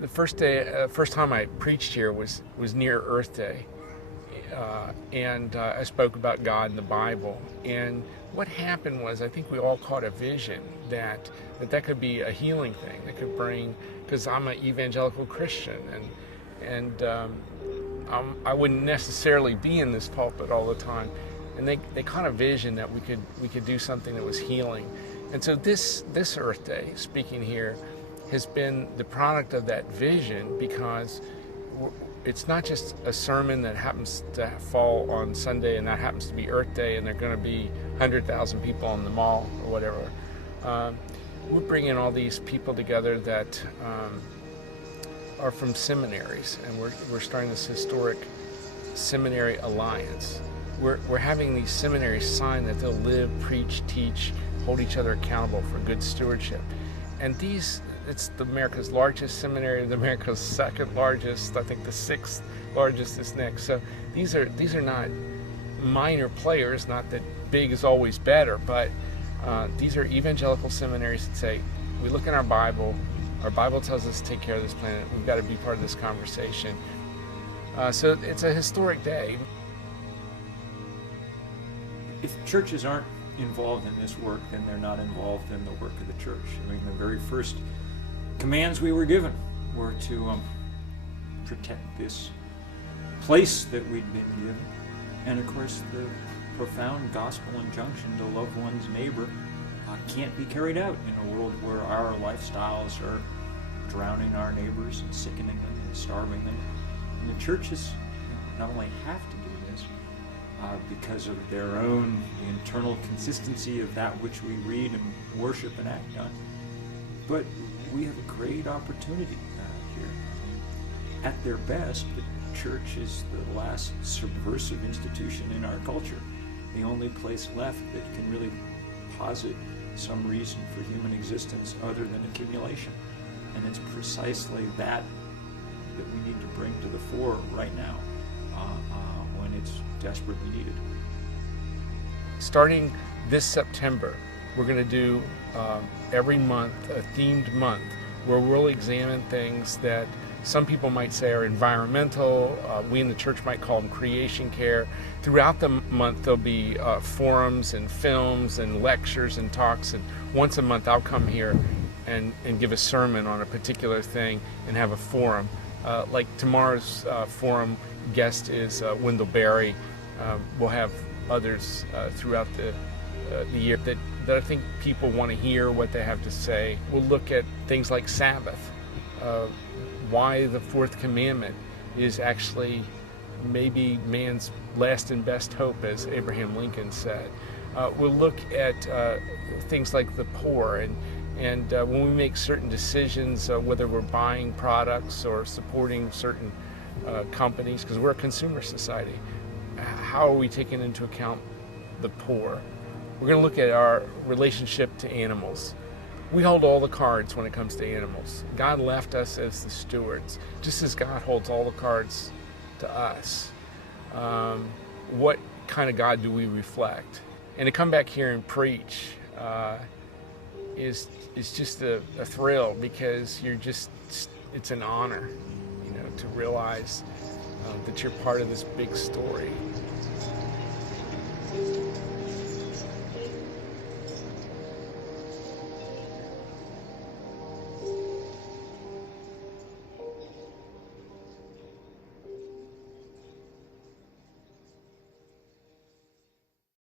The first time I preached here was near Earth Day, and I spoke about God and the Bible. And what happened was, I think we all caught a vision that could be a healing thing. That could bring, because I'm an evangelical Christian, and I wouldn't necessarily be in this pulpit all the time. And they caught a vision that we could do something that was healing. And so this Earth Day, speaking here, has been the product of that vision, because it's not just a sermon that happens to fall on Sunday and that happens to be Earth Day and there are going to be 100,000 people on the mall or whatever. We're bringing all these people together that are from seminaries, and we're starting this historic seminary alliance. We're having these seminaries sign that they'll live, preach, teach, hold each other accountable for good stewardship. And it's America's largest seminary, America's second largest. I think the sixth largest is next. So these are not minor players. Not that big is always better, but these are evangelical seminaries that say, we look in our Bible tells us to take care of this planet. We've got to be part of this conversation. So it's a historic day. If churches aren't involved in this work, then they're not involved in the work of the church. I mean, the very first commands we were given were to protect this place that we'd been given. And of course, the profound gospel injunction to love one's neighbor can't be carried out in a world where our lifestyles are drowning our neighbors and sickening them and starving them. And the churches not only have to do this because of their own internal consistency of that which we read and worship and act on, but we have a great opportunity here. At their best, the church is the last subversive institution in our culture, the only place left that can really posit some reason for human existence other than accumulation. And it's precisely that we need to bring to the fore right now when it's desperately needed. Starting this September, we're going to do every month a themed month where we'll examine things that some people might say are environmental. We in the church might call them creation care. Throughout the month, there'll be forums and films and lectures and talks. And once a month, I'll come here and give a sermon on a particular thing and have a forum. Like tomorrow's forum guest is Wendell Berry. We'll have others throughout the year that I think people want to hear what they have to say. We'll look at things like Sabbath. Why the fourth commandment is actually maybe man's last and best hope, as Abraham Lincoln said. We'll look at things like the poor, and when we make certain decisions, whether we're buying products or supporting certain companies, because we're a consumer society, how are we taking into account the poor? We're going to look at our relationship to animals. We hold all the cards when it comes to animals. God left us as the stewards, just as God holds all the cards to us. What kind of God do we reflect? And to come back here and preach is just a thrill, because it's an honor, to realize that you're part of this big story.